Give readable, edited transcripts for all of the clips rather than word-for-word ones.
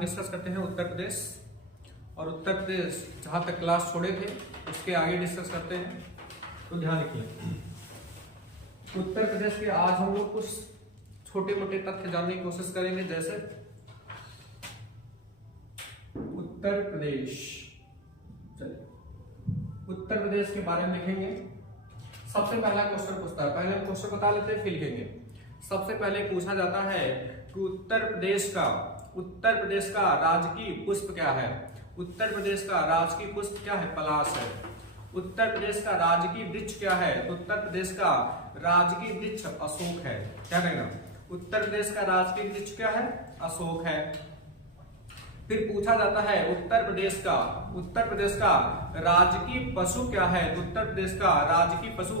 Discuss करते हैं उत्तर प्रदेश। और उत्तर प्रदेश जहाँ तक क्लास छोड़े थे उसके आगे डिस्कस करते हैं। तो ध्यान रखिए, उत्तर प्रदेश के आज हम लोग कुछ छोटे मोटे तथ्य जानने की कोशिश करेंगे। जैसे उत्तर प्रदेश, चलिए उत्तर प्रदेश के बारे में लिखेंगे। सबसे पहला क्वेश्चन पूछता है, पहले हम क्वेश्चन बता लेते हैं फिर लिखेंगे। सबसे पहले पूछा जाता है कि उत्तर प्रदेश का राजकीय पुष्प क्या है। उत्तर प्रदेश का राजकीय पुष्प क्या है? पलाश है। उत्तर प्रदेश का राजकीय वृक्ष क्या है? उत्तर प्रदेश का राजकीय वृक्ष अशोक है। क्या रहेगा? उत्तर प्रदेश का राजकीय वृक्ष क्या है? अशोक है। फिर पूछा जाता है उत्तर प्रदेश का राजकीय पशु क्या है? उत्तर प्रदेश का राजकीय पशु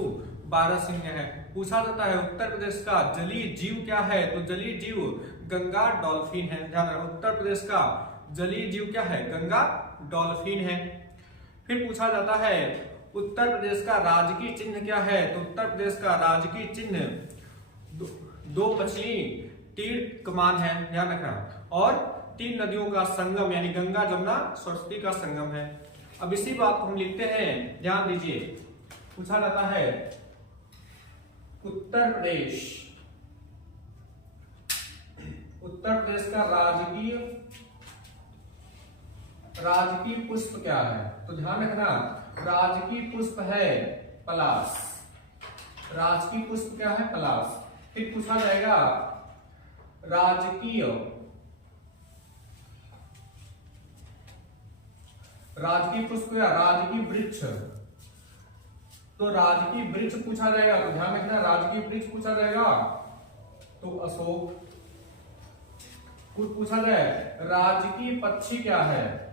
बारहसिंह है। पूछा जाता है उत्तर प्रदेश का जलीय जीव क्या है? तो जलीय जीव गंगा डॉल्फिन है। ध्यान रखना, उत्तर प्रदेश का जलीय जीव क्या है? गंगा डॉल्फिन है। फिर पूछा जाता है उत्तर प्रदेश का राजकीय चिन्ह क्या है? तो उत्तर प्रदेश का राजकीय चिन्ह दो मछली तीर कमान है। ध्यान रखना, और तीन नदियों का संगम यानी गंगा जमुना सरस्वती का संगम है। अब इसी बात को हम लिखते हैं, ध्यान दीजिए। पूछा जाता है उत्तर प्रदेश का राजकीय पुष्प क्या है? तो ध्यान रखना, राजकीय पुष्प है पलाश। राजकीय पुष्प क्या है? पलाश। फिर पूछा जाएगा राजकीय पुष्प या राजकीय वृक्ष। तो राजकीय वृक्ष पूछा जाएगा, तो ध्यान रखना, राजकीय वृक्ष पूछा जाएगा तो अशोक। कुछ पूछा जाए राजकीय पक्षी क्या है?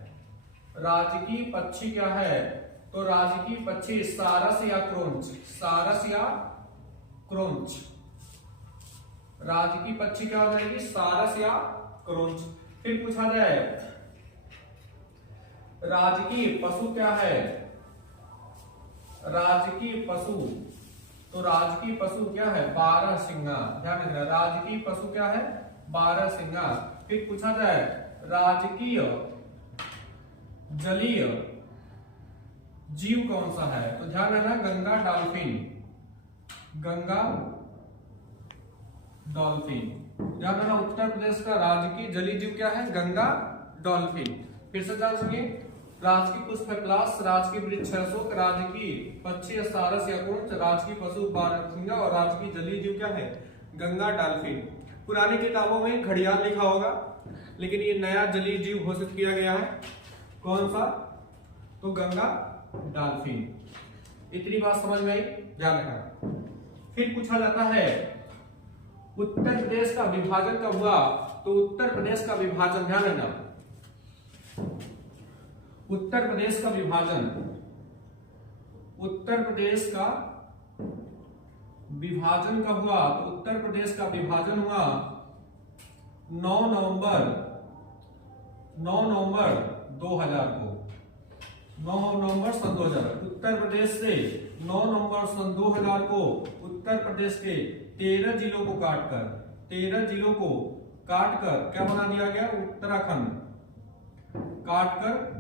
राजकीय पक्षी क्या है? तो राजकीय पक्षी सारस या क्रोंच। सारस या क्रोंच। राजकीय पक्षी क्या हो जाएगी? सारस या क्रोंच। फिर पूछा जाए राजकीय पशु क्या है? राजकीय पशु, तो राजकीय पशु क्या है? बारहसिंगा। ध्यान रखना, राजकीय पशु क्या है? बारहसिंगा। फिर पूछा जाए राजकीय जलीय जीव कौन सा है? तो ध्यान रखना, गंगा डॉल्फिन। गंगा डॉल्फिन। ध्यान रखना, उत्तर प्रदेश का राजकीय जलीय जीव क्या है? गंगा डॉल्फिन। फिर से जान सुनिए, राजकीय पुष्प है पलाश, राजकीय वृक्ष है अशोक, राजकीय पक्षी सारस या क्रोंच, राजकीय पशु बारहसिंगा और राजकीय जलीय जीव क्या है? गंगा डॉल्फिन। पुरानी किताबों में घड़ियाल लिखा होगा, लेकिन ये नया जलीय जीव घोषित किया गया है। कौन सा? तो गंगा डॉल्फिन। इतनी बात समझ में आई? ध्यान रखना। फिर पूछा जाता है उत्तर प्रदेश का विभाजन कब हुआ? तो उत्तर प्रदेश का विभाजन, ध्यान रखना, उत्तर प्रदेश का विभाजन कब हुआ? तो उत्तर प्रदेश का विभाजन हुआ 9 नवंबर 2000 को। 9 नवंबर सन 2000। उत्तर प्रदेश से 9 नवंबर सन 2000 को उत्तर प्रदेश के 13 जिलों को काटकर क्या बना दिया गया? उत्तराखंड। काटकर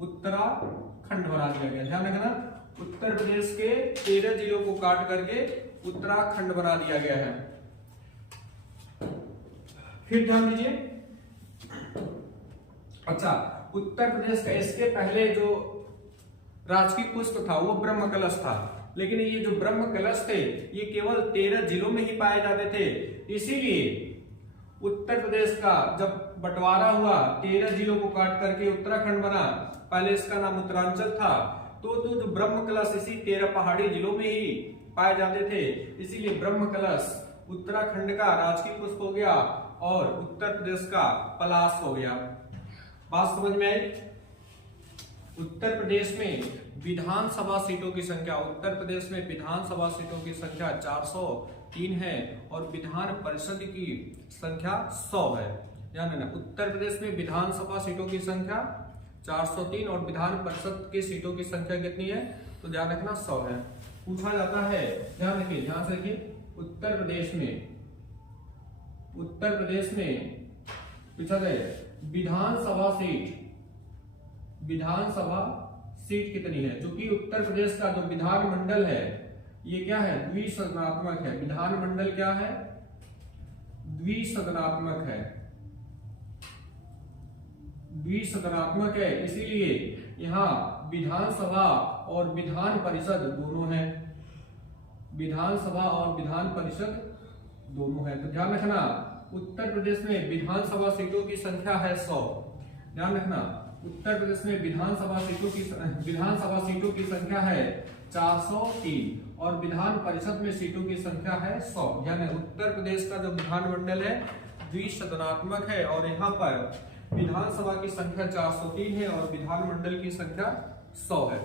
उत्तराखंड बना दिया गया। ध्यान रखना, उत्तर प्रदेश के 13 जिलों को काट करके उत्तराखंड बना दिया गया है। फिर ध्यान दीजिए, अच्छा, उत्तर प्रदेश का इसके पहले जो राजकीय पुष्प था वो ब्रह्म कलश था, लेकिन ये जो ब्रह्म कलश थे ये केवल 13 जिलों में ही पाए जाते थे। इसीलिए उत्तर प्रदेश का जब बंटवारा हुआ, 13 जिलों को काट करके उत्तराखंड बना, पहले इसका नाम उत्तरांचल था, तो जो ब्रह्म कलश इसी 13 पहाड़ी जिलों में ही पाए जाते थे, इसीलिए ब्रह्म कलश उत्तराखंड का राजकीय पुष्प हो गया और उत्तर प्रदेश का पलाश हो गया। बात समझ में आई? उत्तर प्रदेश में विधानसभा सीटों की संख्या, उत्तर प्रदेश में विधानसभा सीटों की संख्या 403 है और विधान परिषद की संख्या 100 है। ध्यान रखना, उत्तर प्रदेश में विधानसभा सीटों की संख्या 403 और विधान परिषद की सीटों की संख्या कितनी है? तो ध्यान रखना 100 है। पूछा जाता है, ध्यान रखिए, ध्यान से रखिए, उत्तर प्रदेश में पूछा जाए विधानसभा सीट कितनी है? चूंकि उत्तर प्रदेश का जो विधानमंडल है ये क्या है? द्विसदनात्मक है। विधानमंडल क्या है? द्विसदनात्मक है। द्विसदनात्मक है, इसीलिए यहाँ विधानसभा और विधान परिषद दोनों है। विधानसभा और विधान परिषद दोनों है। तो ध्यान रखना, उत्तर प्रदेश में विधानसभा सीटों की संख्या है 100। ध्यान रखना, उत्तर प्रदेश में विधानसभा सीटों की संख्या है 403 और विधान परिषद में सीटों की संख्या है 100। यानी उत्तर प्रदेश का जो विधानमंडल है द्विसदनात्मक है और यहाँ पर विधानसभा की संख्या 403 है और विधानमंडल की संख्या 100 है।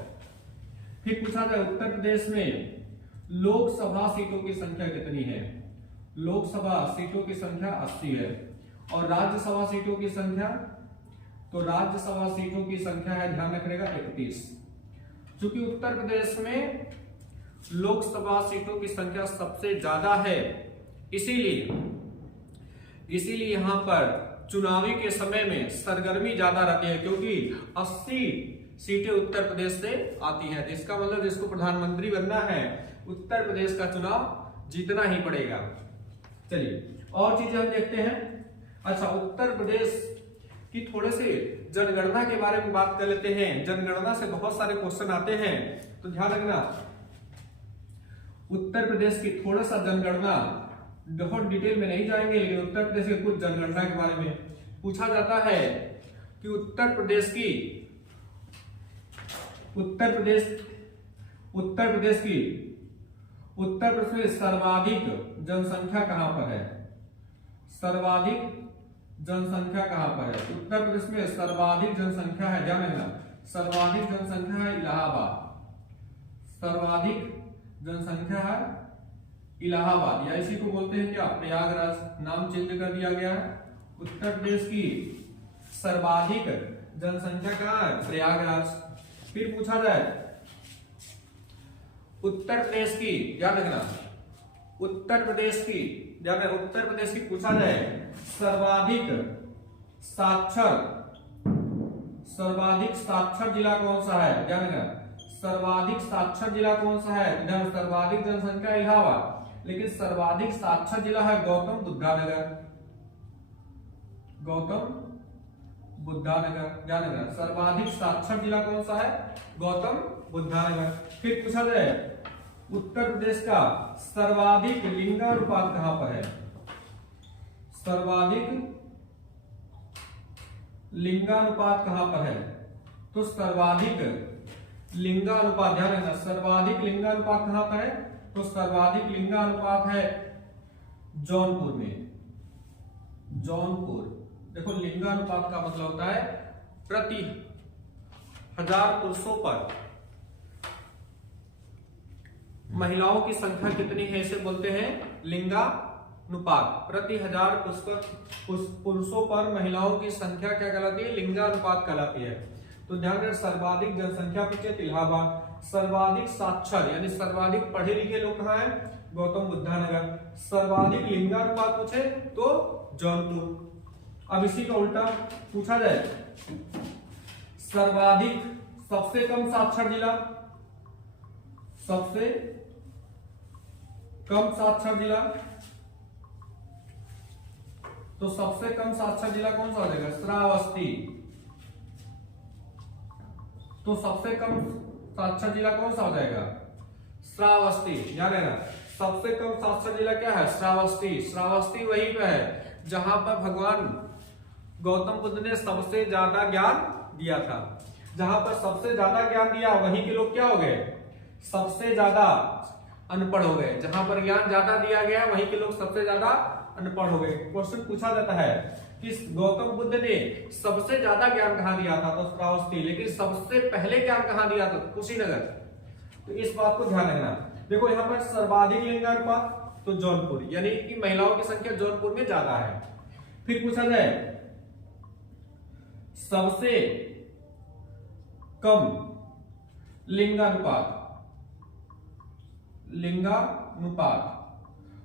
फिर पूछा जाए उत्तर प्रदेश में लोकसभा सीटों की संख्या कितनी है? लोकसभा सीटों की संख्या 80 है। और राज्यसभा सीटों की संख्या, तो राज्यसभा सीटों की संख्या है, ध्यान रखिएगा, 31। चूंकि उत्तर प्रदेश में लोकसभा सीटों की संख्या सबसे ज्यादा है, इसीलिए यहां पर चुनावी के समय में सरगर्मी ज्यादा रहती है, क्योंकि 80 सीटें उत्तर प्रदेश से आती हैं। तो इसका मतलब जिसको प्रधानमंत्री बनना है उत्तर प्रदेश का चुनाव जीतना ही पड़ेगा। चलिए और चीजें हम देखते हैं। अच्छा, उत्तर प्रदेश की थोड़े से जनगणना के बारे में बात कर लेते हैं। जनगणना से बहुत सारे क्वेश्चन आते हैं, तो ध्यान रखना, उत्तर प्रदेश की थोड़ा सा जनगणना, बहुत डिटेल में नहीं जाएंगे, लेकिन उत्तर प्रदेश के कुछ जनगणना के बारे में पूछा जाता है कि उत्तर प्रदेश में सर्वाधिक जनसंख्या कहां पर है? सर्वाधिक जनसंख्या कहां पर है? उत्तर प्रदेश में सर्वाधिक जनसंख्या है, ध्यान रखना, सर्वाधिक जनसंख्या है इलाहाबाद। सर्वाधिक जनसंख्या है इलाहाबाद, या इसी को बोलते हैं क्या? प्रयागराज। नाम चेंज कर दिया गया है। उत्तर प्रदेश की सर्वाधिक जनसंख्या कहां है? प्रयागराज। फिर पूछा जाए उत्तर प्रदेश की, ध्यान रखना, उत्तर प्रदेश की पूछा जाए सर्वाधिक साक्षर जिला कौन सा है? ध्यान रखना, सर्वाधिक साक्षर जिला कौन सा है? इधर सर्वाधिक जनसंख्या इलाहाबाद, लेकिन सर्वाधिक साक्षर जिला है गौतम बुद्धा नगर। ध्यान रखना, सर्वाधिक साक्षर जिला कौन सा है? गौतम बुद्धा नगर। फिर पूछा जाए उत्तर प्रदेश का सर्वाधिक लिंगानुपात कहां पर है? सर्वाधिक लिंगानुपात कहां पर है? तो सर्वाधिक लिंगानुपात, ध्यान रखना, सर्वाधिक लिंगानुपात कहां पर है? तो सर्वाधिक लिंगानुपात है जौनपुर में। जौनपुर। देखो, लिंगानुपात का मतलब होता है प्रति 1000 पुरुषों पर महिलाओं की संख्या कितनी है, इसे बोलते हैं लिंगानुपात। प्रति 1000 पुरुषों पर महिलाओं की संख्या क्या कहलाती है? लिंगानुपात कहलाती है। तो ध्यान रखना, सर्वाधिक जनसंख्या पूछे तो इलाहाबाद, सर्वाधिक साक्षर यानी सर्वाधिक पढ़े लिखे लोग कहाँ हैं? गौतम बुद्धा नगर। सर्वाधिक लिंगानुपात पूछे तो जौनपुर। अब इसी का उल्टा पूछा जाए, सर्वाधिक सबसे कम साक्षर जिला, सबसे कम साक्षर जिला, तो सबसे कम साक्षर जिला कौन सा हो जाएगा? श्रावस्ती। तो सबसे कम साक्षर जिला कौन सा हो जाएगा? श्रावस्ती। याद है ना, सबसे कम साक्षर जिला क्या है? श्रावस्ती। श्रावस्ती वहीं पे है जहां पर भगवान गौतम बुद्ध ने सबसे ज्यादा ज्ञान दिया था। जहां पर सबसे ज्यादा ज्ञान दिया वहीं के लोग क्या हो गए? सबसे ज्यादा अनपढ़ हो गए। जहां पर ज्ञान ज्यादा दिया गया वहीं के लोग सबसे ज्यादा अनपढ़ हो गए। क्वेश्चन पूछा जाता है कि गौतम बुद्ध ने सबसे ज्यादा ज्ञान कहां दिया था? तो श्रावस्ती। लेकिन सबसे पहले ज्ञान कहां दिया था? कुशीनगर। तो इस बात को ध्यान रखना। देखो यहाँ पर सर्वाधिक लिंगानुपात तो जौनपुर, यानी कि महिलाओं की संख्या जौनपुर में ज्यादा है। फिर पूछा जाए सबसे कम लिंगानुपात,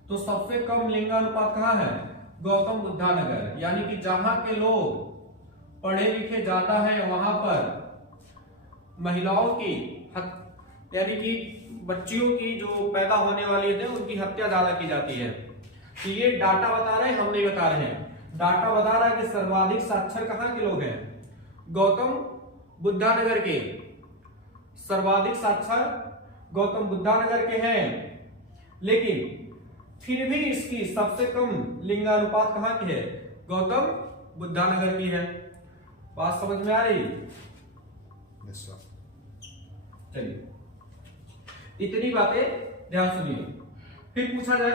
तो सबसे कम लिंगानुपात कहां है? गौतम बुद्धा नगर। यानी कि जहां के लोग पढ़े लिखे ज्यादा है वहां पर महिलाओं की यानी कि बच्चियों की जो पैदा होने वाली है उनकी हत्या ज्यादा की जाती है। तो ये डाटा बता रहे हैं, हम नहीं बता रहे हैं। डाटा बता रहा है कि सर्वाधिक साक्षर कहाँ के लोग हैं, गौतम बुद्धा नगर के। सर्वाधिक साक्षर गौतम बुद्धा नगर के हैं, लेकिन फिर भी इसकी सबसे कम लिंगानुपात कहाँ की है, गौतम बुद्धा नगर की है। बात समझ में आ रही? चलिए इतनी बातें ध्यान सुनिए। फिर पूछा जाए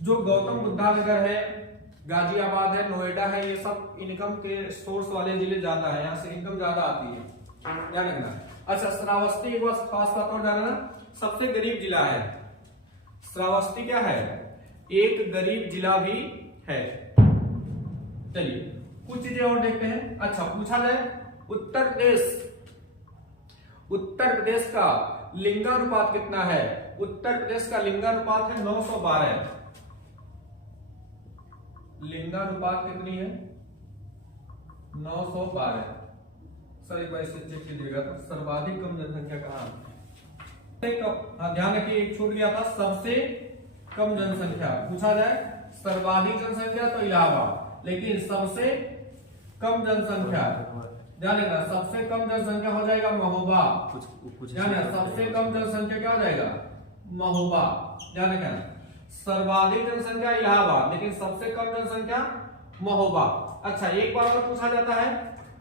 जो गौतम बुद्धा नगर है, गाजियाबाद है, नोएडा है, ये सब इनकम के सोर्स वाले जिले ज्यादा है, यहाँ से इनकम ज्यादा आती है, ध्यान रखना। अच्छा श्रावस्ती एक बार खास बात और जानना, सबसे गरीब जिला है श्रावस्ती। क्या है? एक गरीब जिला भी है। चलिए कुछ चीजें और देखते हैं। अच्छा पूछा जाए उत्तर प्रदेश का लिंगानुपात कितना है? उत्तर प्रदेश का लिंगानुपात है 912। लिंगानुपात कितनी है? 912। सर एक बार इसे चेक कीजिएगा तो सर्वाधिक कम जनसंख्या कहाँ? ध्यान रखिए एक छूट गया था, सबसे कम जनसंख्या पूछा जाए। सर्वाधिक जनसंख्या तो इलाहाबाद, लेकिन सबसे कम जनसंख्या ध्यान रखना, सबसे कम जनसंख्या हो जाएगा महोबा। ध्यान रखना सबसे कम जनसंख्या क्या हो जाएगा? महोबा। ध्यान रखना सर्वाधिक जनसंख्या इलाहाबाद, लेकिन सबसे कम जनसंख्या महोबा। अच्छा एक बार और पूछा जाता है,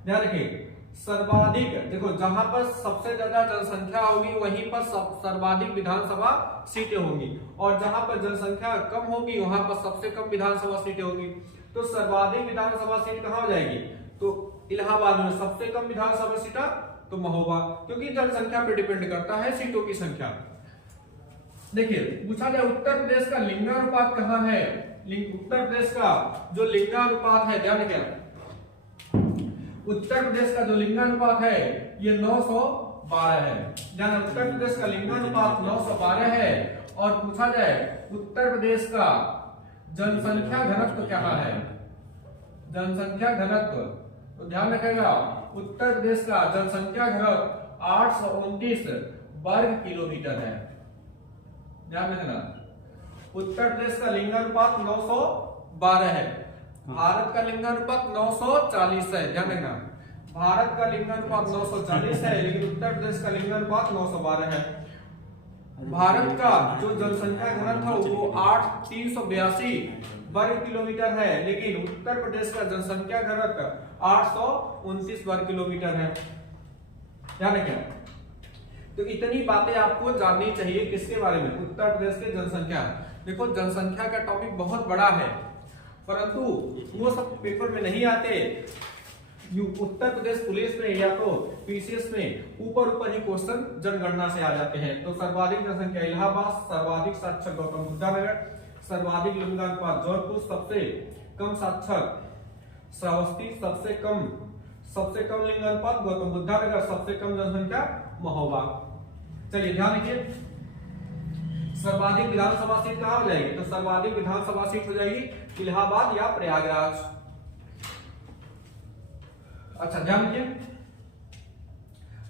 ध्यान रखिए सर्वाधिक, देखो जहां पर सबसे ज्यादा जनसंख्या होगी वहीं पर सर्वाधिक विधानसभा सीटें होंगी, और जहां पर जनसंख्या कम होगी वहां पर सबसे कम विधानसभा सीटें होगी। तो सर्वाधिक विधानसभा सीट कहां हो जाएगी? तो इलाहाबाद में। सबसे कम विधानसभा सीटा तो महोबा, क्योंकि जनसंख्या पर डिपेंड करता है सीटों की संख्या। देखिए पूछा जाए उत्तर प्रदेश का लिंगानुपात कहाँ है? उत्तर प्रदेश का जो लिंगानुपात है, ध्यान रखिए उत्तर प्रदेश का जो लिंगानुपात है ये 912 है। ध्यान उत्तर प्रदेश का लिंगानुपात 912 है। और पूछा जाए उत्तर प्रदेश का जनसंख्या घनत्व क्या है? जनसंख्या घनत्व तो ध्यान रखेगा उत्तर प्रदेश का जनसंख्या घनत्व 829 वर्ग किलोमीटर है। ध्यान रखना उत्तर प्रदेश का लिंगानुपात 912 है। भारत का लिंगानुपात 940 है। ध्यान रखना भारत का लिंगानुपात 940 है, लेकिन उत्तर प्रदेश का लिंगानुपात 912 है। भारत का जो जनसंख्या घनत्व वो 382 वर्ग किलोमीटर है, लेकिन उत्तर प्रदेश का जनसंख्या घनत्व 829 वर्ग किलोमीटर है। ध्यान रखें। तो इतनी बातें आपको जाननी चाहिए किसके बारे में? उत्तर प्रदेश के जनसंख्या। देखो जनसंख्या का टॉपिक बहुत बड़ा है, परंतु वो सब पेपर में नहीं आते। उत्तर प्रदेश पुलिस में या तो पीसीएस में ऊपर ही क्वेश्चन जनगणना से आ जाते हैं। तो सर्वाधिक जनसंख्या इलाहाबाद, सर्वाधिक साक्षर गौतम बुद्धा नगर, सर्वाधिक लिंगानुपात जौनपुर, सबसे कम साक्षर श्रावस्ती, सबसे कम लिंगानुपात गौतम बुद्धा नगर, सबसे कम जनसंख्या महोबा। चलिए ध्यान रखिए सर्वाधिक विधानसभा सीट कहां हो जाएगी? तो सर्वाधिक विधानसभा सीट हो जाएगी इलाहाबाद या प्रयागराज। अच्छा ध्यान रखिए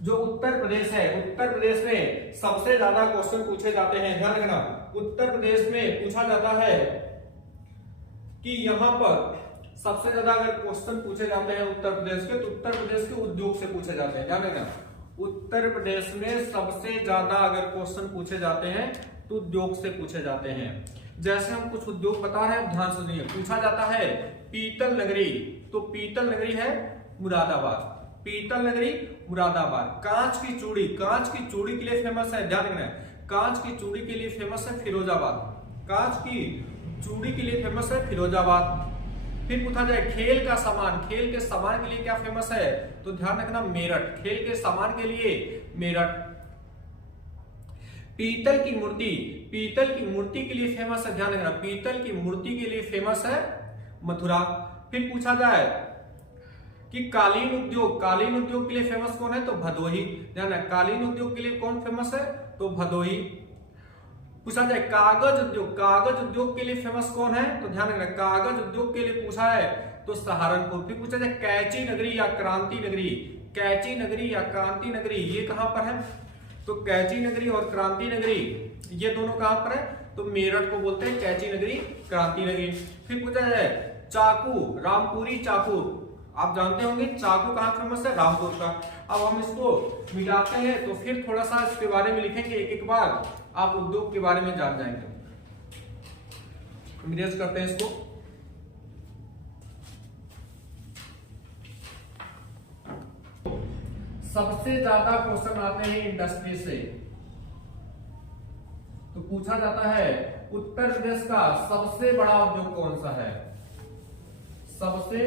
जो उत्तर प्रदेश है, उत्तर प्रदेश में सबसे ज्यादा क्वेश्चन पूछे जाते हैं। ध्यान रखना उत्तर प्रदेश में पूछा जाता है कि यहां पर सबसे ज्यादा अगर क्वेश्चन पूछे जाते हैं उत्तर प्रदेश के, तो उत्तर प्रदेश के उद्योग से पूछे जाते हैं। ध्यान रखना उत्तर प्रदेश में सबसे ज्यादा अगर क्वेश्चन पूछे जाते हैं तो उद्योग से पूछे जाते हैं। जैसे हम कुछ उद्योग बता रहे हैं, ध्यान सुनिए। पूछा जाता है पीतल नगरी, तो पीतल नगरी है मुरादाबाद। पीतल नगरी मुरादाबाद। कांच की चूड़ी के लिए फेमस है। ध्यान रखना कांच की चूड़ी के लिए फेमस है फिरोजाबाद। कांच की चूड़ी के लिए फेमस है फिरोजाबाद। फिर पूछा जाए खेल के सामान के लिए क्या फेमस है? तो ध्यान रखना मेरठ। खेल के सामान के लिए मेरठ। पीतल की मूर्ति के लिए फेमस है। ध्यान रखना पीतल की मूर्ति के लिए फेमस है मथुरा। फिर पूछा जाए कि कालीन उद्योग के लिए फेमस कौन है? तो भदोही। ध्यान रखना कालीन उद्योग के लिए कौन फेमस है? तो भदोही। पूछा जाए कागज उद्योग के लिए फेमस कौन है, तो ध्यान रखना कागज उद्योग के लिए पूछा है तो सहारनपुर। फिर पूछा जाए कैंची नगरी या क्रांति नगरी, कैंची नगरी या क्रांति नगरी ये कहां पर है, तो कैंची नगरी और क्रांति नगरी ये दोनों कहां पर है, तो मेरठ को बोलते हैं कैंची नगरी, क्रांति नगरी। फिर पूछा जाए चाकू, रामपुरी चाकू, आप जानते होंगे चाकू कहां फेमस है, रामपुर का। अब हम इसको मिटाते हैं तो फिर थोड़ा सा इसके बारे में लिखेंगे, एक एक बार आप उद्योग के बारे में जान जाएंगे। इरेज करते हैं इसको। सबसे ज्यादा क्वेश्चन आते हैं इंडस्ट्री से, तो पूछा जाता है उत्तर प्रदेश का सबसे बड़ा उद्योग कौन सा है, सबसे,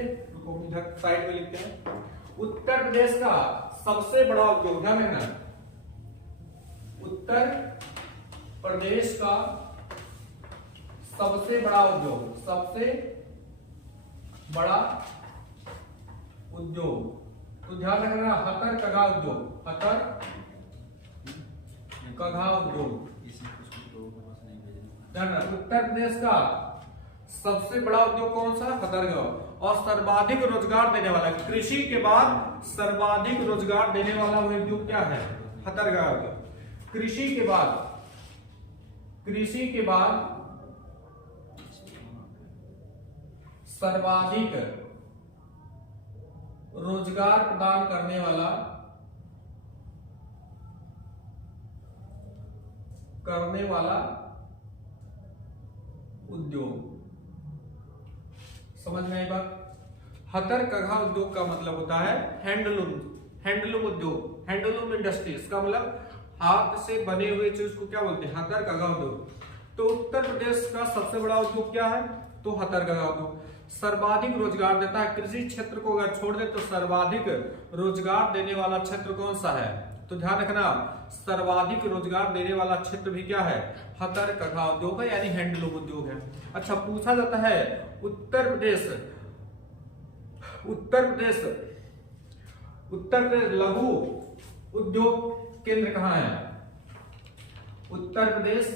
इधर साइड में लिखते हैं, उत्तर प्रदेश का सबसे बड़ा उद्योग, ध्यान रखना उत्तर प्रदेश का सबसे बड़ा उद्योग, सबसे बड़ा उद्योग, तो ध्यान रखना हथकरघा उद्योग, हथकरघा उद्योग। उत्तर प्रदेश का सबसे बड़ा उद्योग कौन सा, हथकरघा, और सर्वाधिक रोजगार देने वाला, कृषि के बाद सर्वाधिक रोजगार देने वाला वह उद्योग क्या है, हथकरघा उद्योग। कृषि के बाद सर्वाधिक रोजगार प्रदान करने वाला उद्योग, समझ में आई बात। हथकरघा उद्योग का मतलब होता है हैंडलूम उद्योग, हैंडलूम इंडस्ट्री, इसका मतलब हाथ से बने हुए चीज को क्या बोलते हैं, हथकरघा उद्योग। तो उत्तर प्रदेश का सबसे बड़ा उद्योग क्या है, तो हथकरघा उद्योग। सर्वाधिक रोजगार देता है, कृषि क्षेत्र को अगर छोड़ दे तो सर्वाधिक रोजगार देने वाला क्षेत्र कौन सा है, तो ध्यान रखना सर्वाधिक रोजगार देने वाला क्षेत्र भी क्या है, हथकरघा उद्योग है, यानी हैंडलूम उद्योग है। अच्छा, पूछा जाता है उत्तर प्रदेश लघु उद्योग केंद्र कहां है, उत्तर प्रदेश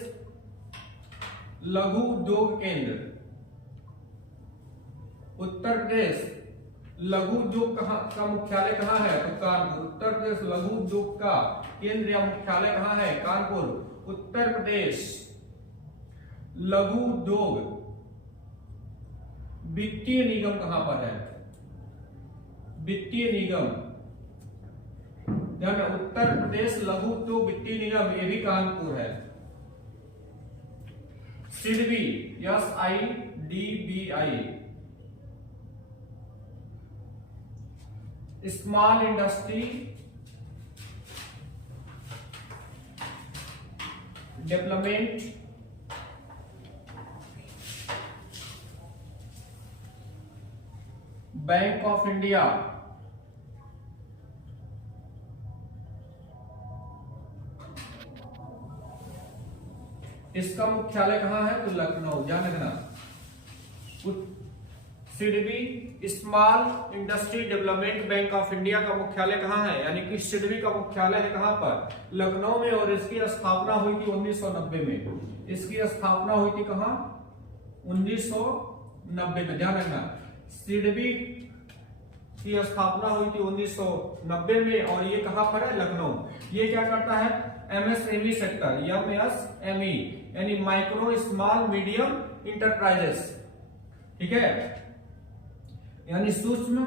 लघु उद्योग केंद्र, उत्तर प्रदेश लघु उद्योग का मुख्यालय कहां है, तो कानपुर। उत्तर प्रदेश लघु उद्योग का केंद्र या मुख्यालय कहां है, कानपुर। उत्तर प्रदेश लघु उद्योग वित्तीय निगम कहां पर है, वित्तीय निगम, ध्यान, उत्तर प्रदेश लघु उद्योग वित्तीय निगम ये भी कानपुर है। SIDBI, SIDBI, small industry development bank of India, इसका मुख्यालय कहां है, तो लखनऊ, ध्यान रखना। SIDBI small industry development bank of India का मुख्यालय कहां है, यानी कि सिडबी का मुख्यालय है कहां पर, लखनऊ में, और इसकी स्थापना हुई थी 1990 में। इसकी स्थापना हुई थी कहां, 1990 में, ध्यान रखना। सिडबी की स्थापना हुई थी 1990 में, और ये कहां पर है, लखनऊ। ये क्या करता है, MSME सेक्टर, MSME यानी माइक्रो स्मॉल मीडियम इंटरप्राइजेस, ठीक है, यानी सूक्ष्म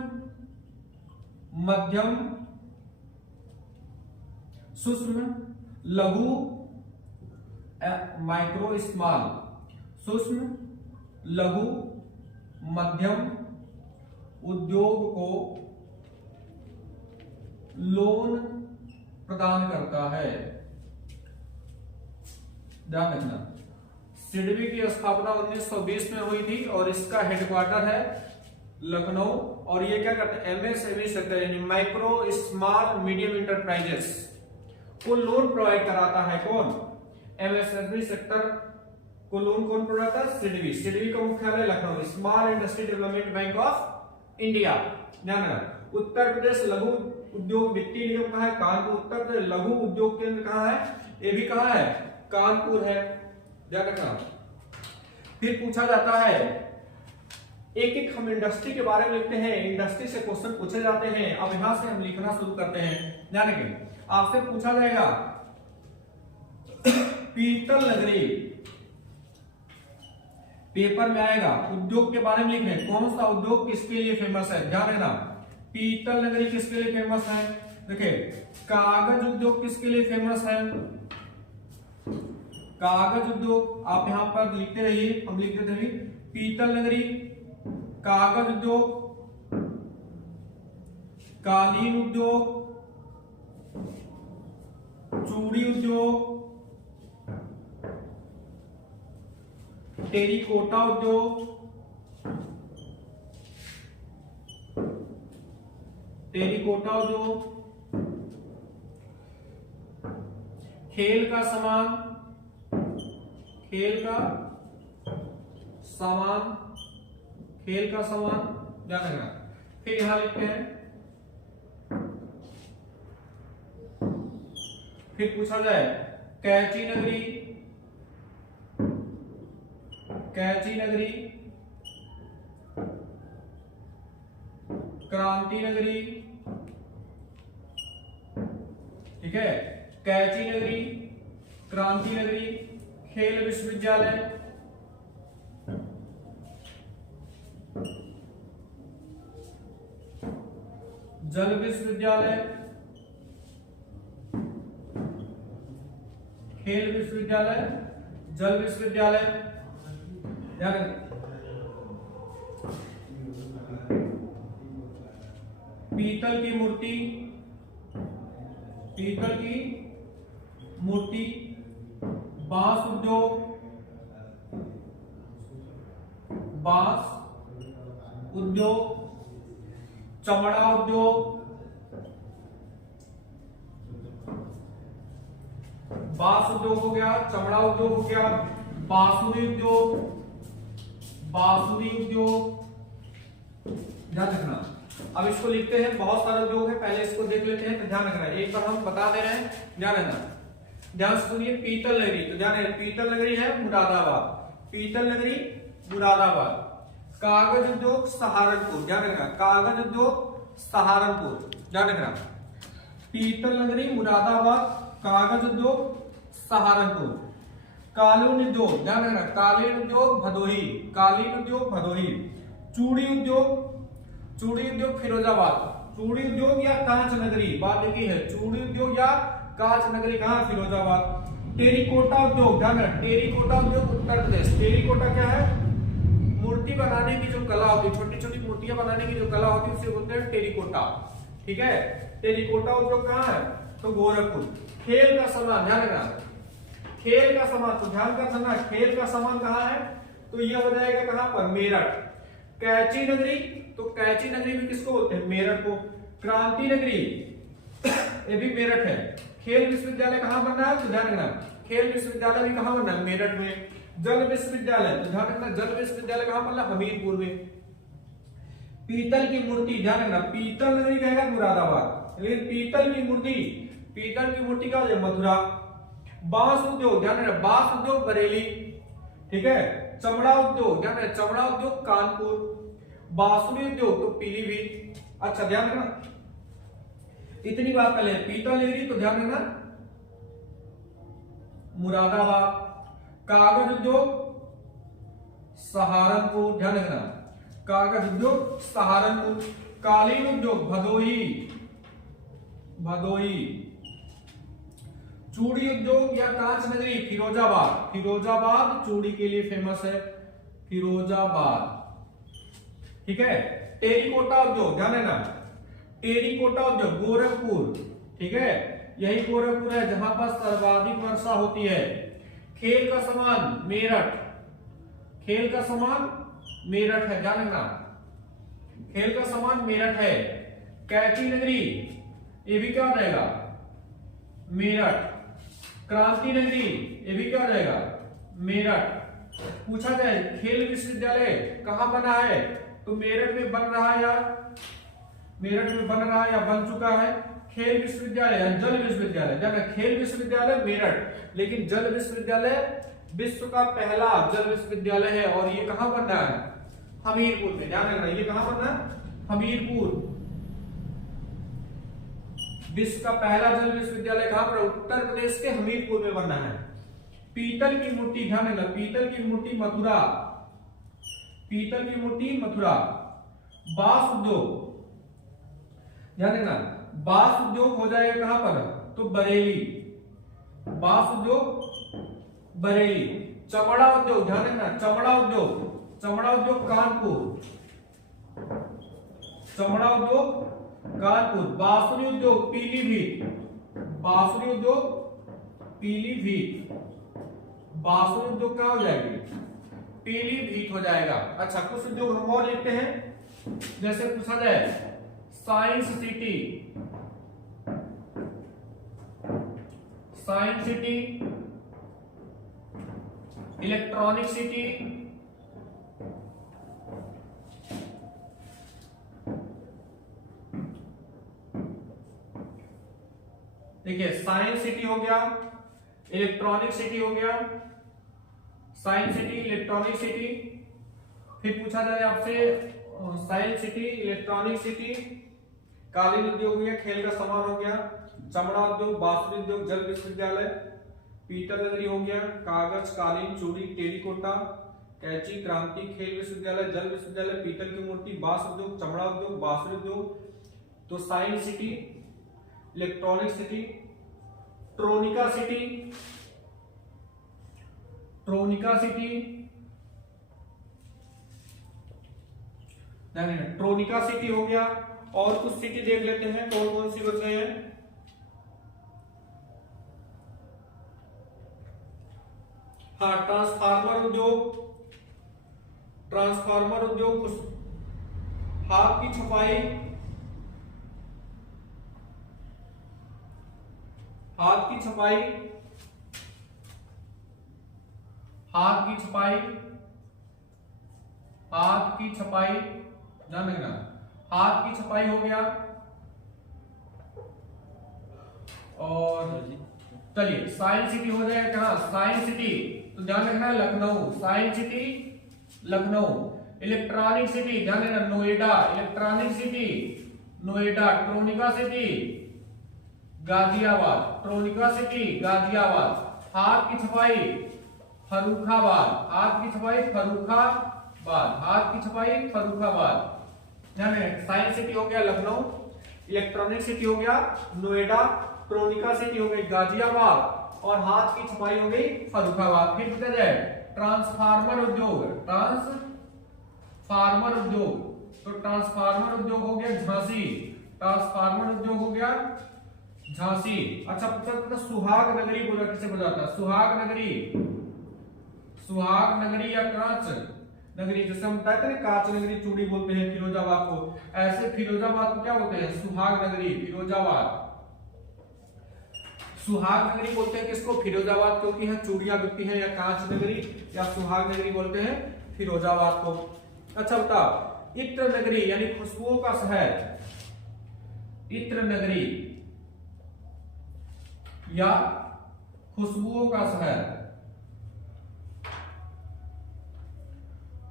मध्यम सूक्ष्म लघु माइक्रो स्मॉल, सूक्ष्म लघु मध्यम उद्योग को लोन प्रदान करता है, ध्यान रखना। सिडबी की स्थापना 1920 में हुई थी और इसका हेडक्वार्टर है लखनऊ, और ये क्या करता है, MSME सेक्टर यानी माइक्रो स्मॉल मीडियम इंटरप्राइजेस को लोन प्रोवाइड कराता है, कौन, MSME सेक्टर को लोन कौन प्रोवाइड करता है, सिडबी। सिडबी का मुख्यालय Lucknow, small industry development bank of India, ध्यान रखना। उत्तर प्रदेश लघु उद्योग वित्तीय निगम कहां है, कानपुर। उत्तर प्रदेश लघु उद्योग केंद्र कहां है, ये भी कहां है, कानपुर है। ध्यान रखना। फिर पूछा जाता है, एक एक हम इंडस्ट्री के बारे में लिखते हैं, इंडस्ट्री से क्वेश्चन पूछे जाते हैं। अब यहां से हम लिखना शुरू करते हैं। ध्यान रखें, आपसे पूछा जाएगा पीतल नगरी, पेपर में आएगा, उद्योग के बारे में लिख रहे हैं, कौन सा उद्योग किसके लिए फेमस है। ध्यान रखना, पीतल नगरी किसके लिए फेमस है। देखिए, कागज उद्योग किसके लिए फेमस है, कागज उद्योग। आप यहां पर लिखते रहिए, हम लिख देते हैं पीतल नगरी, कागज उद्योग, कालीन उद्योग, चूड़ी उद्योग, टेरिकोटा उद्योग, टेरिकोटा उद्योग, खेल का सामान, खेल का सामान, खेल का सामान, ध्यान रखना। फिर यहां लिखते हैं, फिर पूछा जाए कैंची नगरी, कैंची नगरी, क्रांति नगरी, ठीक है, कैंची नगरी, क्रांति नगरी, खेल विश्वविद्यालय, जल विश्वविद्यालय, खेल विश्वविद्यालय, जल विश्वविद्यालय। ध्यान रखें, पीतल की मूर्ति, पीतल की मूर्ति, बांस उद्योग, बांस उद्योग, चमड़ा उद्योग, बांस उद्योग हो गया, चमड़ा उद्योग हो गया, बांसुरी उद्योग, बांसुरी उद्योग। ध्यान रखना, अब इसको लिखते हैं, बहुत सारे उद्योग है, पहले इसको देख लेते हैं। तो ध्यान रखना, एक बार हम बता दे रहे हैं, ध्यान रखना, ध्यान से सुनिए। पीतल नगरी, तो ध्यान रखना, पीतल नगरी है मुरादाबाद, पीतल नगरी मुरादाबाद। कागज उद्योग सहारनपुर, ध्यान रखना, कागज उद्योग सहारनपुर, ध्यान रखना, पीतल नगरी मुरादाबाद, कागज उद्योग सहारनपुर। कालीन उद्योग, ध्यान रखना, कालीन उद्योग भदोही, कालीन उद्योग भदोही। चूड़ी उद्योग, चूड़ी उद्योग फिरोजाबाद, चूड़ी उद्योग या कांच नगरी, बात एक ही है, चूड़ी उद्योग या कांच नगरी कहां, फिरोजाबाद। टेरिकोटा उद्योग, ध्यान रखना, टेरिकोटा उद्योग उत्तर प्रदेश। टेरिकोटा क्या है, मूर्ति बनाने की जो कला होती है, छोटी छोटी मूर्तियां बनाने की जो कला होती है उसे बोलते हैं टेरिकोटा, ठीक है। टेरिकोटा उद्योग कहां है, तो गोरखपुर। खेल का सामान, ध्यान रखना, खेल का सामान, तो ध्यान रखना, खेल का सामान कहां है, तो यह हो जाएगा कहां पर, मेरठ। कैंची नगरी, तो कैंची नगरी भी किसको बोलते हैं, मेरठ को। क्रांति नगरी, ये भी मेरठ है। खेल विश्वविद्यालय कहां बनना है, तो ध्यान रखना, खेल विश्वविद्यालय भी कहां बनना है, मेरठ में। जल विश्वविद्यालय, तो ध्यान रखना, जल विश्वविद्यालय कहां बनना, हमीरपुर में। पीतल की मूर्ति, ध्यान रखना, पीतल नगरी कहेगा मुरादाबाद, लेकिन पीतल की मूर्ति, पीतल की मूर्ति का मथुरा। बांस उद्योग, ध्यान रखना, बांस उद्योग बरेली, ठीक है। चमड़ा उद्योग, ध्यान रखना, चमड़ा उद्योग कानपुर। बांसुरी उद्योग तो पीलीभीत। अच्छा, ध्यान रखना, इतनी बात कर ले। पीतल नगरी, तो ध्यान रखना मुरादाबाद। कागज उद्योग सहारनपुर, ध्यान रखना, कागज उद्योग सहारनपुर। कालीन उद्योग भदोही, भदोही। चूड़ी उद्योग या कांच नगरी फिरोजाबाद, फिरोजाबाद चूड़ी के लिए फेमस है, फिरोजाबाद, ठीक है। टेरिकोटा उद्योग, ध्यान रखना, टेरिकोटा उद्योग गोरखपुर, ठीक है, यही गोरखपुर है जहां पर सर्वाधिक वर्षा होती है। खेल का सामान मेरठ, खेल का सामान मेरठ है, ध्यान रखना, खेल का सामान मेरठ है। कैंची नगरी, ये भी क्या हो जाएगा, मेरठ। क्रांति नगरी, ये भी क्या हो जाएगा, मेरठ। पूछा जाए खेल विश्वविद्यालय कहां बना है, तो मेरठ में बन रहा है या मेरठ में बन रहा है या बन चुका है। खेल विश्वविद्यालय, जल विश्वविद्यालय, खेल विश्वविद्यालय मेरठ, लेकिन जल विश्वविद्यालय विश्व का पहला जल विश्वविद्यालय है और ये कहां बन रहा है? हमीरपुर में। ध्यान रखना, ये कहां बन रहा है? हमीरपुर। विश्व का पहला जल विश्वविद्यालय कहां पर? उत्तर प्रदेश के हमीरपुर में बनना है। पीतल की मूर्ति, ध्यान रखना, पीतल की मूर्ति मथुरा, पीतल की मूर्ति मथुरा। बांस उद्योग, ध्यान रखना, बांस उद्योग हो जाएगा कहां पर? तो बरेली, बांस उद्योग बरेली। चमड़ा उद्योग, ध्यान रखना, चमड़ा उद्योग, चमड़ा उद्योग कानपुर, चमड़ा उद्योग कानपुर। बांसुरी उद्योग पीलीभीत, बांसुरी उद्योग पीलीभीत, बांसुरी उद्योग कहां हो जाएगी? पीलीभीत हो जाएगा। अच्छा, कुछ उद्योग हम और लिखते हैं, जैसे पूछा जाए science city, science city, electronic city, देखिए साइंस सिटी हो गया, इलेक्ट्रॉनिक सिटी हो गया, साइंस सिटी, इलेक्ट्रॉनिक सिटी। फिर पूछा जाए आपसे साइंस सिटी, इलेक्ट्रॉनिक सिटी, कालीन उद्योग हो गया, खेल का सामान हो गया, चमड़ा उद्योग, बांसुरी उद्योग, जल विश्वविद्यालय, पीतल नगरी हो गया, कागज, कालीन, चूड़ी, टेरिकोटा, कैंची, क्रांति, खेल विश्वविद्यालय, जल विश्वविद्यालय, पीतल की मूर्ति, बांस उद्योग, चमड़ा उद्योग, बांसुरी उद्योग। तो science city, electronic city, Tronica city, Tronica city, Tronica city हो गया। और कुछ सिटी देख लेते हैं कौन कौन सी बच गए हैं। हाँ, ट्रांसफार्मर उद्योग, ट्रांसफार्मर उद्योग, हाथ की छपाई, हाथ की छपाई, हाथ की छपाई, हाथ की छपाई, ध्यान रखना, हाथ की छपाई हो गया। और चलिए साइंस सिटी हो जाएगा कहां? साइंस सिटी, तो ध्यान रखना Lucknow, science city Lucknow. Electronic city, ध्यान रखना Noida, electronic city Noida. Tronica city Ghaziabad, Tronica city Ghaziabad. हाथ की छपाई फर्रुखाबाद, हाथ की छपाई फर्रुखाबाद, हाथ की छपाई फर्रुखाबाद। ध्यान रखना, साइंस सिटी हो गया लखनऊ, इलेक्ट्रॉनिक सिटी हो गया नोएडा, ट्रोनिका सिटी हो गई गाजियाबाद और हाथ की छपाई हो गई फर्रुखाबाद। फिर पूछा जाए ट्रांसफार्मर उद्योग, ट्रांसफार्मर उद्योग, तो ट्रांसफार्मर उद्योग हो गया झांसी, ट्रांसफार्मर उद्योग हो गया झांसी। अच्छा पूछा सुहाग नगरी बोला किसे बुझाता है? सुहाग नगरी, सुहाग नगरी या कांच नगरी, जैसे हम कहते हैं कांच नगरी चूड़ी बोलते हैं फिरोजाबाद को, ऐसे फिरोजाबाद को क्या बोलते हैं? सुहाग नगरी, फिरोजाबाद। सुहाग नगरी बोलते हैं किसको? फिरोजाबाद, क्योंकि यहाँ चूड़ियां बिकती हैं। या कांच नगरी या सुहाग नगरी बोलते हैं फिरोजाबाद को। अच्छा बताओ, इत्र नगरी यानी खुशबुओं का शहर, इत्र नगरी या खुशबुओं का शहर,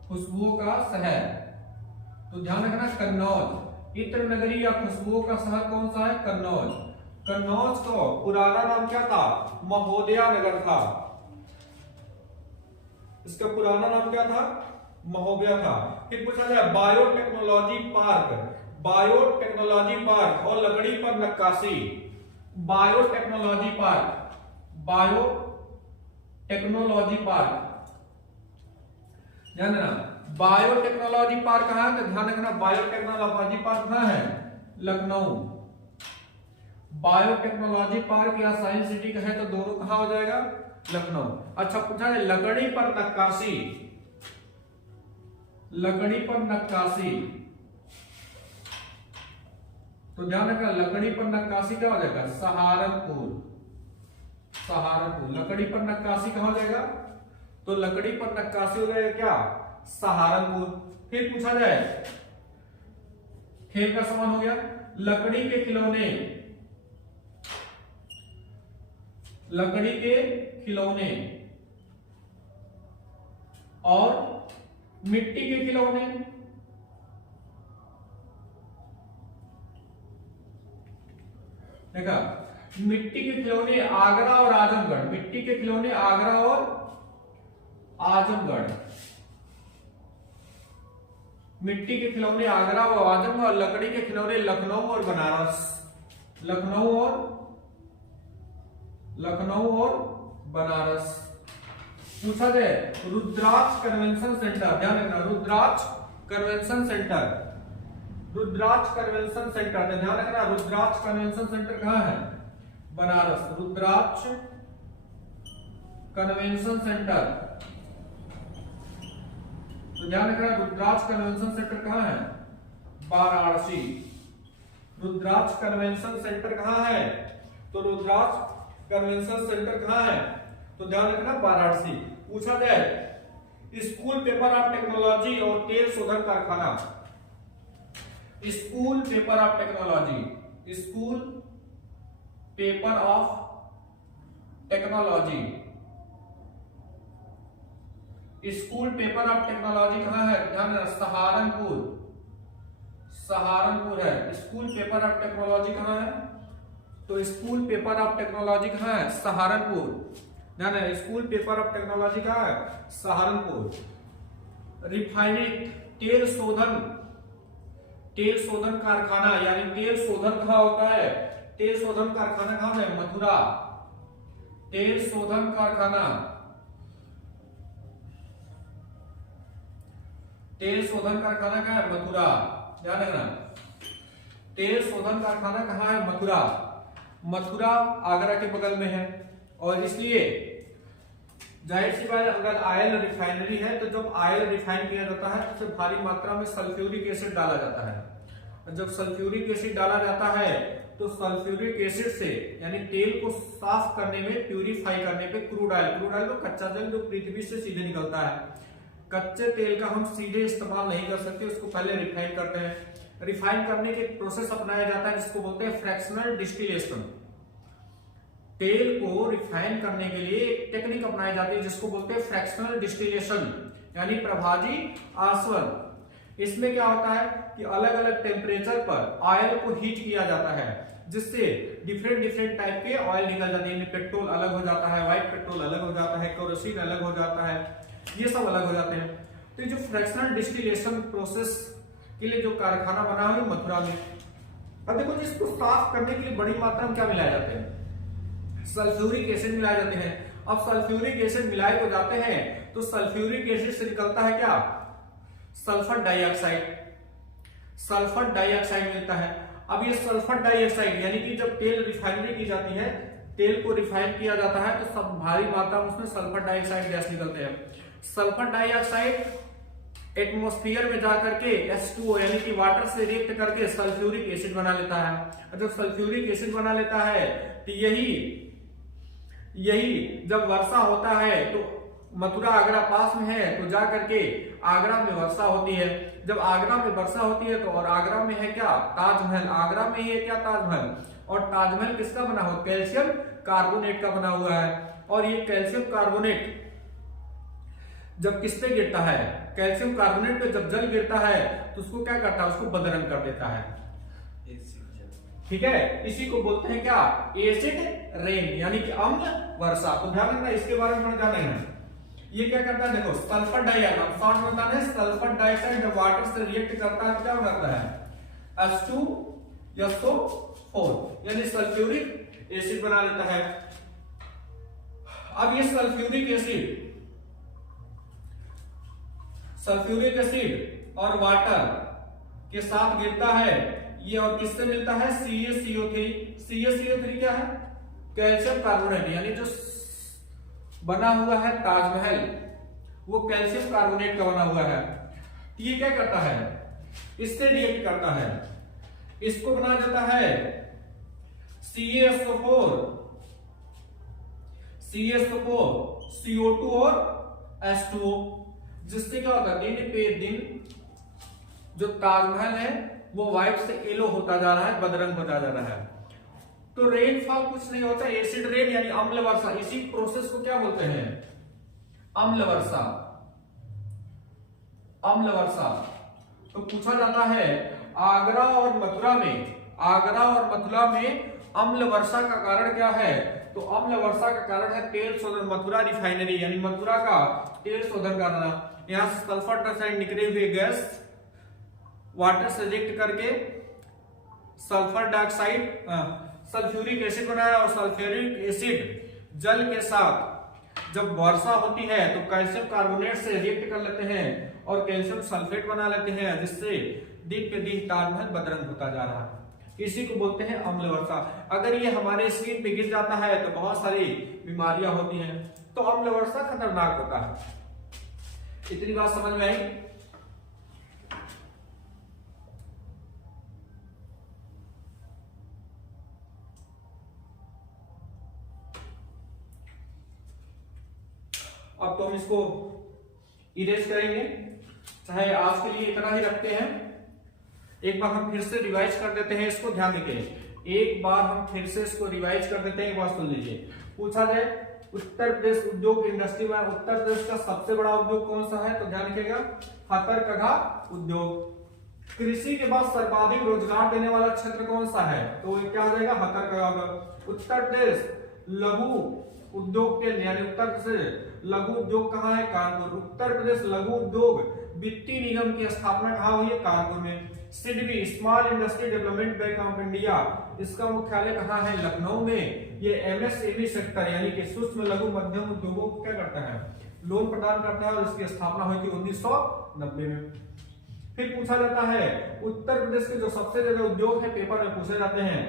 खुशबुओं का शहर, तो ध्यान रखना कन्नौज। इत्र नगरी या खुशबुओं का शहर कौन सा है? कन्नौज। कन्नौज को पुराना नाम क्या था? महोदया नगर था। इसका पुराना नाम क्या था? महोदया था। फिर पूछा जाए बायोटेक्नोलॉजी पार्क, बायोटेक्नोलॉजी पार्क और लकड़ी पर नक्काशी। बायोटेक्नोलॉजी पार्क, बायोटेक्नोलॉजी पार्क, ध्यान रखना बायोटेक्नोलॉजी पार्क कहां है? तो ध्यान रखना बायोटेक्नोलॉजी पार्क कहां है? लखनऊ। बायोटेक्नोलॉजी पार्क या साइंस सिटी का है तो दोनों कहां हो जाएगा? लखनऊ। अच्छा पूछा है लकड़ी पर नक्काशी, लकड़ी पर नक्काशी, तो ध्यान रखना लकड़ी पर नक्काशी क्या हो जाएगा? सहारनपुर, सहारनपुर। लकड़ी पर नक्काशी कहां हो जाएगा? तो लकड़ी पर नक्काशी हो जाएगा क्या? सहारनपुर। फिर पूछा जाए खेल का सामान हो गया, लकड़ी के खिलौने, लकड़ी के खिलौने, और मिट्टी के खिलौने, देखा, मिट्टी के खिलौने आगरा और आजमगढ़, मिट्टी के खिलौने आगरा और आजमगढ़, मिट्टी के खिलौने आगरा और आजमगढ़, लकड़ी के खिलौने लखनऊ और बनारस, लखनऊ और बनारस। पूछा जाए रुद्राक्ष कन्वेंशन सेंटर, ध्यान रखना, रुद्राक्ष कन्वेंशन सेंटर, रुद्राक्ष कन्वेंशन सेंटर, ध्यान रखना, रुद्राक्ष कन्वेंशन सेंटर कहां है? बनारस, रुद्राक्ष कन्वेंशन सेंटर, तो ध्यान रखना रुद्राक्ष कन्वेंशन सेंटर कहां है? वाराणसी। रुद्राक्ष कन्वेंशन सेंटर कहां है? तो रुद्राक्ष कन्वेंशन सेंटर कहां है? तो ध्यान रखना वाराणसी। पूछा जाए स्कूल पेपर ऑफ टेक्नोलॉजी और तेल शोधन कारखाना, school paper of technology, school paper of technology, school paper of technology कहां है? ध्यान रखना सहारनपुर, सहारनपुर है। स्कूल पेपर ऑफ टेक्नोलॉजी कहां है? तो स्कूल पेपर ऑफ टेक्नोलॉजी कहां है? सहारनपुर। ध्यान है, स्कूल पेपर ऑफ टेक्नोलॉजी कहां है? सहारनपुर। रिफाइनरी तेल शोधन, तेल शोधन कारखाना, यानी तेल शोधन कहां होता है? तेल शोधन कारखाना कहां है? मथुरा। तेल शोधन कारखाना, तेल शोधन कारखाना कहां है? मथुरा। ध्यान रखना, तेल शोधन कारखाना कहां है? मथुरा। मथुरा आगरा के बगल में है, और इसलिए जाहिर सी बात, अगर ऑयल रिफाइनरी है तो जब ऑयल रिफाइन किया जाता है तो उसमें भारी मात्रा में सल्फ्यूरिक एसिड डाला जाता है। जब सल्फ्यूरिक एसिड डाला जाता है तो सल्फ्यूरिक एसिड से, यानी तेल को साफ करने में, प्यूरिफाई करने पे क्रूड ऑयल, क्रूड ऑयल तो कच्चा तेल जो पृथ्वी से सीधे निकलता है, कच्चे तेल का हम सीधे इस्तेमाल नहीं कर सकते, उसको पहले रिफाइन करते हैं। रिफाइन करने के प्रोसेस अपनाया जाता है जिसको बोलते हैं फ्रैक्शनल डिस्टिलेशन। तेल को रिफाइन करने के लिए एक टेक्निक अपनाई जाती है जिसको बोलते हैं फ्रैक्शनल डिस्टिलेशन, यानी प्रभाजी आसवन। इसमें क्या होता है कि अलग अलग टेम्परेचर पर ऑयल को हीट किया जाता है, जिससे डिफरेंट डिफरेंट टाइप के ऑयल निकल जाते हैं। पेट्रोल अलग हो जाता है, व्हाइट पेट्रोल अलग हो जाता है, केरोसिन अलग हो जाता है, ये सब अलग हो जाते हैं। तो ये जो फ्रैक्शनल डिस्टिलेशन प्रोसेस के लिए जो कारखाना बना है मथुरा में। अब देखो, जिसको साफ करने के लिए बड़ी मात्रा में क्या मिलाए जाते हैं? सल्फ्यूरिक एसिड मिलाए जाते हैं। अब सल्फ्यूरिक एसिड मिलाए तो जाते हैं तो सल्फ्यूरिक एसिड से निकलता है क्या? सल्फर डाइऑक्साइड, सल्फर डाइऑक्साइड मिलता है। अब ये सल्फर डाइऑक्साइड, यानी कि जब तेल रिफाइनरी की जाती है, तेल को रिफाइन किया जाता है तो सब भारी मात्रा में उसमें सल्फर डाइऑक्साइड गैस निकलते हैं। सल्फर डाइऑक्साइड एटमॉस्फेयर में जाकर के H2O यानी कि वाटर से रिएक्ट करके सल्फ्यूरिक एसिड बना लेता है। और जब सल्फ्यूरिक एसिड बना लेता है तो यही जब वर्षा होता है तो मथुरा आगरा पास में है तो जा करके आगरा में वर्षा होती है। जब आगरा में वर्षा होती है तो, और आगरा में है क्या? ताजमहल। आगरा में ही है क्या? ताजमहल। और ताजमहल किसका बना हुआ? कैल्शियम कार्बोनेट का बना हुआ है। और ये कैल्शियम कार्बोनेट जब किस पे गिरता है? कैल्शियम कार्बोनेट पे जब जल गिरता है तो उसको क्या करता है? उसको बदरंग कर देता है। ठीक है, इसी को बोलते हैं क्या? एसिड रेन, यानी कि अम्ल वर्षा। तो ध्यान रखना, इसके बारे में जाना है। ये क्या करता है? देखो, सल्फर डाइऑक्साइड, शॉर्ट में बताना है, सल्फर डाइऑक्साइड जब वाटर से रिएक्ट करता है क्या बनाता है? H2SO4, यानी सल्फ्यूरिक एसिड बना लेता है। अब ये सल्फ्यूरिक एसिड और वाटर के साथ गिरता है, ये और किससे मिलता है? CaCO3। CaCO3 क्या है? कैल्शियम कार्बोनेट, यानी जो बना हुआ है ताजमहल वो कैल्शियम कार्बोनेट का बना हुआ है। ये क्या करता है? इससे रिएक्ट करता है, इसको बना जाता है CaSO4, CO2 और H2O, जिससे क्या होता है? दिन पे दिन जो ताजमहल है वो व्हाइट से येलो होता जा रहा है, बदरंग होता जा रहा है। तो रेनफॉल कुछ नहीं होता, एसिड रेन यानी अम्ल वर्षा। इसी प्रोसेस को क्या बोलते हैं? अम्ल वर्षा। अम्ल वर्षा। तो पूछा जाता है आगरा और मथुरा में अम्ल वर्षा का कारण क्या है? तो अम्ल वर्षा का कारण है तेल शोधन, मथुरा रिफाइनरी यानी मथुरा का तेल शोधन करना। यहाँ से सल्फर डाइऑक्साइड निकले हुए गैस वाटर से रिएक्ट करके सल्फर डाइऑक्साइड सल्फ्यूरिक एसिड बनाया, और सल्फ्यूरिक एसिड जल के साथ जब वर्षा होती है तो कैल्शियम कार्बोनेट से रिएक्ट कर लेते हैं और कैल्शियम सल्फेट बना लेते हैं, जिससे दिन पे दिन ताजमहल बदरंग होता जा रहा है। इसी को बोलते हैं अम्ल वर्षा। अगर ये हमारे स्किन पे गिर जाता है तो बहुत सारी बीमारियां होती हैं, तो अम्ल वर्षा खतरनाक होता है। इतनी बात समझ में आई? अब तो हम इसको इरेज करेंगे, चाहे आज के लिए इतना ही रखते हैं। एक बार हम फिर से रिवाइज कर देते हैं इसको, ध्यान देंगे। एक बार हम फिर से इसको रिवाइज कर देते हैं, एक बार सुन लीजिए। पूछा जाए उत्तर प्रदेश उद्योग इंडस्ट्री में उत्तर प्रदेश का सबसे बड़ा उद्योग कौन सा है? तो ध्यान रखिएगा हथकरघा उद्योग। कृषि के बाद सर्वाधिक रोजगार देने वाला क्षेत्र कौन सा है? तो क्या हो जाएगा? हथकरघा। उत्तर प्रदेश लघु उद्योग केंद्र यानी उत्तर प्रदेश लघु उद्योग कहाँ है? कानपुर। उत्तर प्रदेश लघु उद्योग वित्तीय निगम की स्थापना कहाँ हुई है? कानपुर में। SIDBI small industry development bank of India, इसका मुख्यालय कहाँ है? लखनऊ में। ये एमएसएमई सेक्टर यानी कि सूक्ष्म लघु मध्यम उद्योगों को क्या करता है? लोन प्रदान करता है, और इसकी स्थापना हुई थी 1990 में। फिर पूछा जाता है उत्तर प्रदेश के जो सबसे ज्यादा उद्योग है, पेपर में पूछे जाते हैं,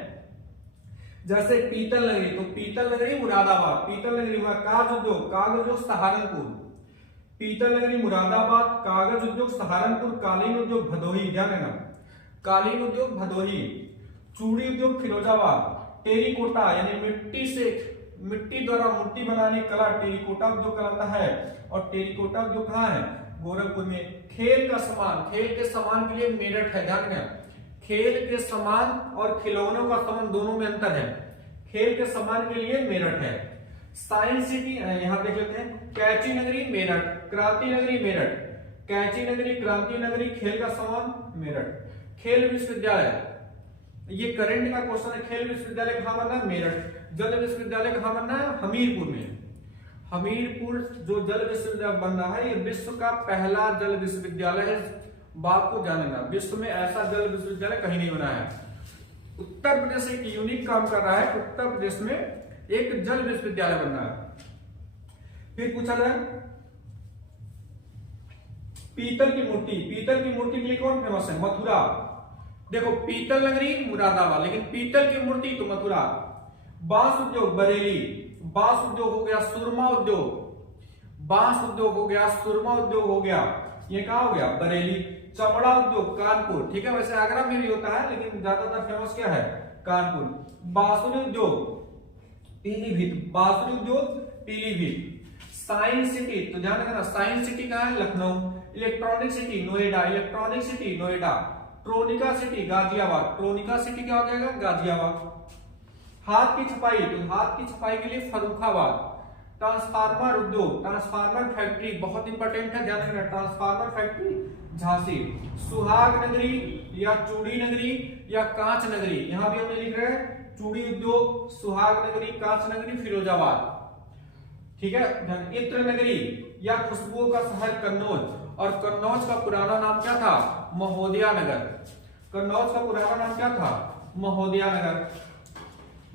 जैसे पीतल नगरी, तो पीतल नगरी मुरादाबाद, पीतल नगरी कागज उद्योग, कागज उद्योग सहारनपुर, पीतल नगरी मुरादाबाद, कागज उद्योग सहारनपुर, कालीन उद्योग भदोही, ध्यान देना कालीन उद्योग भदोही, चूड़ी उद्योग फिरोजाबाद, टेरिकोटा यानी मिट्टी द्वारा मूर्ति बनाने की कला टेरिकोटा उद्योग कहलाता है, और टेरिकोटा उद्योग कहाँ है? गोरखपुर में। खेल का सामान, खेल के सामान के लिए मेरठ है, ध्यान देना खेल के सामान और खिलौनों का सामान दोनों में अंतर है। खेल के सामान के लिए मेरठ है। साइंस सिटी यहां देख लेते हैं, कैंची नगरी मेरठ, क्रांति नगरी मेरठ, कैंची नगरी क्रांति नगरी, खेल का सामान मेरठ। खेल विश्वविद्यालय, ये करंट का क्वेश्चन है, खेल विश्वविद्यालय कहां बनना है? मेरठ। जल विश्वविद्यालय कहां बनना है? हमीरपुर में। हमीरपुर जो जल विश्वविद्यालय बन रहा है, ये विश्व का पहला जल विश्वविद्यालय है। बात को जानना, विश्व में ऐसा जल विश्वविद्यालय कहीं नहीं बना है। उत्तर प्रदेश एक यूनिक काम कर रहा है, उत्तर प्रदेश में एक जल विश्वविद्यालय बन रहा है। फिर पूछा जाए पीतल की मूर्ति, पीतल की मूर्ति के लिए कौन फेमस है? मथुरा। देखो पीतल नगरी मुरादाबाद, लेकिन पीतल की मूर्ति तो मथुरा। बांस उद्योग बरेली, बांस उद्योग हो गया, सुरमा उद्योग, बांस उद्योग हो गया, सुरमा उद्योग हो गया, ये कहा हो गया? बरेली। चमड़ा उद्योग कानपुर, ठीक है, वैसे आगरा में भी होता है लेकिन ज्यादातर फेमस क्या है? कानपुर। बांसुरी उद्योग पीलीभीत, बांसुरी उद्योग पीलीभीत। साइंस सिटी, तो ध्यान रखना साइंस सिटी कहाँ है? Lucknow. Electronic city Noida, electronic city Noida. Tronica city Ghaziabad, Tronica city क्या हो जाएगा? गाजियाबाद। हाथ की छपाई, तो हाथ की छपाई के लिए फर्रुखाबाद। ट्रांसफार्मर उद्योग, ट्रांसफार्मर फैक्ट्री बहुत इंपॉर्टेंट है, ध्यान रखना ट्रांसफार्मर फैक्ट्री झांसी। सुहाग नगरी या चूड़ी नगरी या कांच नगरी, यहां भी हमने लिख रहे हैं चूड़ी उद्योग, सुहाग नगरी, कांच नगरी, फिरोजाबाद, ठीक है। इत्र नगरी या खुशबुओं का शहर कन्नौज, और कन्नौज का पुराना नाम क्या था? महोदया नगर। कन्नौज का पुराना नाम क्या था? महोदया नगर।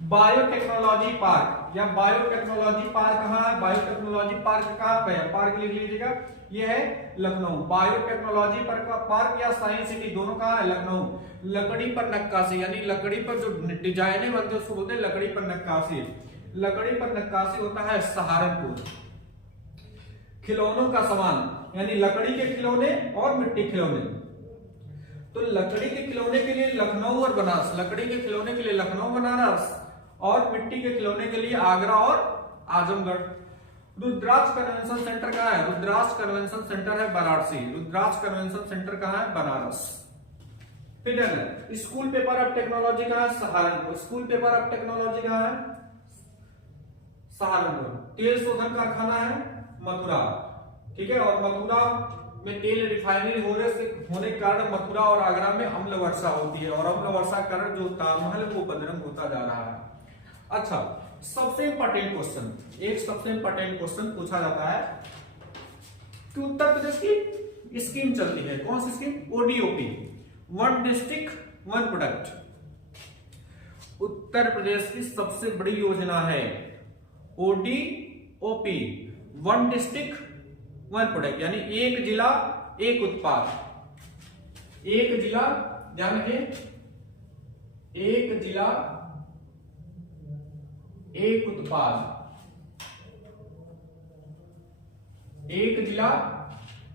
बायोटेक्नोलॉजी पार्क या बायोटेक्नोलॉजी पार्क कहाँ है? बायोटेक्नोलॉजी पार्क कहाँ पे है? पार्क लिख लीजिएगा, ये है लखनऊ। बायोटेक्नोलॉजी पार्क या साइंस सिटी दोनों कहाँ है? लखनऊ। लकड़ी पर नक्काशी यानी लकड़ी पर जो डिजाइने बनते हैं उसको बोलते हैं लकड़ी पर नक्काशी। लकड़ी पर नक्काशी होता है सहारनपुर। खिलौनों का सामान यानी लकड़ी के खिलौने और मिट्टी खिलौने, तो लकड़ी के खिलौने के लिए लखनऊ और बनारस, लकड़ी के खिलौने के लिए लखनऊ बनारस, और मिट्टी के खिलौने के लिए आगरा और आजमगढ़। रुद्राक्ष कन्वेंशन सेंटर कहाँ है? रुद्राक्ष कन्वेंशन सेंटर है वाराणसी। रुद्राक्ष कन्वेंशन सेंटर कहाँ है? बनारस। फिर स्कूल पेपर ऑफ टेक्नोलॉजी कहाँ है? Saharanpur. School paper of technology कहाँ है? सहारनपुर। तेल शोधन कारखाना है मथुरा, ठीक है, और मथुरा में तेल रिफाइनरी होने के कारण मथुरा और आगरा में अम्ल वर्षा होती है, और अम्ल वर्षा के कारण जो ताजमहल वो बदरंग होता जा रहा है। अच्छा, सबसे इंपॉर्टेंट क्वेश्चन, एक सबसे इंपॉर्टेंट क्वेश्चन पूछा जाता है कि उत्तर प्रदेश की स्कीम चलती है, कौन सी scheme? ODOP, one district one product. Uttar Pradesh की सबसे बड़ी योजना है ODOP, one district one product, यानी एक जिला एक उत्पाद। एक जिला, ध्यान रखिए, एक जिला एक उत्पाद, एक जिला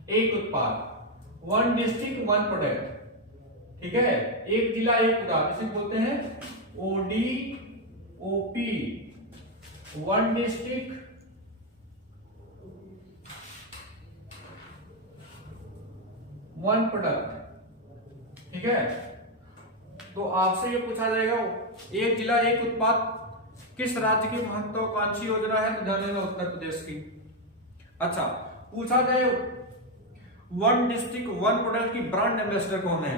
एक उत्पाद, वन डिस्ट्रिक्ट वन प्रोडक्ट। ठीक है, एक जिला एक उत्पाद, इसे बोलते हैं ODOP, one district one product. ठीक है, तो आपसे ये पूछा जाएगा एक जिला एक उत्पाद किस राज्य की महत्वाकांक्षी योजना है? तो ध्यान देना, उत्तर प्रदेश की। अच्छा, पूछा जाए वन डिस्ट्रिक्ट वन प्रोडक्ट की ब्रांड एम्बेसडर कौन है?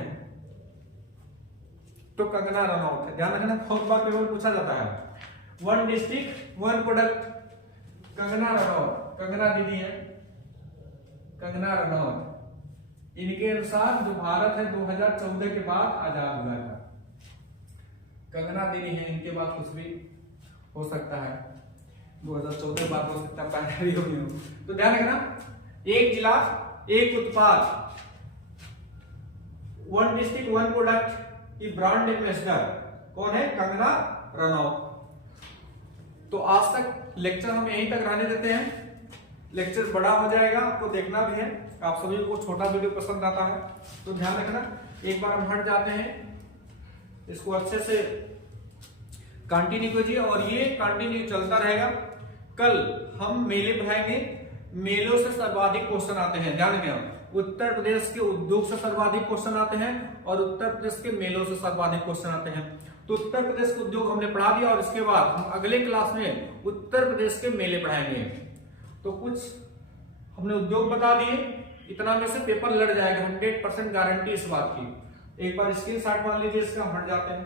तो कंगना रनौत है। ध्यान रखना, बहुत बार पेपर पूछा जाता है। One district one product, Kangana Ranaut, Kangana दीदी है, कंगना रनौत। इनके अनुसार जो भारत है 2014 के बाद आजाद हुआ था, कंगना दीदी है, इनके बाद कुछ भी हो सकता है, 2014 के बाद हो सकता है, पहले भी हो। तो ध्यान रखना, एक जिला एक उत्पाद, वन डिस्ट्रिक्ट वन प्रोडक्ट की ब्रांड एम्बेसडर कौन है? कंगना रनौत। तो आज तक लेक्चर हम यहीं तक रहने देते हैं, लेक्चर बड़ा हो जाएगा, आपको देखना भी है। आप सभी को छोटा वीडियो पसंद आता है तो ध्यान रखना। एक बार हम हट जाते हैं, इसको अच्छे से कंटिन्यू कीजिए, और ये कंटिन्यू चलता रहेगा। कल हम मेले पढ़ाएंगे, मेलों से सर्वाधिक क्वेश्चन आते हैं, ध्यान रखिए। उत्तर प्रदेश के उद्योग से सर्वाधिक क्वेश्चन आते हैं, और उत्तर प्रदेश के मेलों से सर्वाधिक क्वेश्चन आते हैं। तो उत्तर प्रदेश के उद्योग हमने पढ़ा दिया, और इसके बाद हम अगले क्लास में उत्तर प्रदेश के मेले पढ़ाएंगे। तो कुछ हमने उद्योग बता दिए, इतना में से पेपर लड़ जाएगा, 100% गारंटी इस बात की। एक बार स्क्रीनशॉट मान लीजिए इसका, हम हट जाते हैं।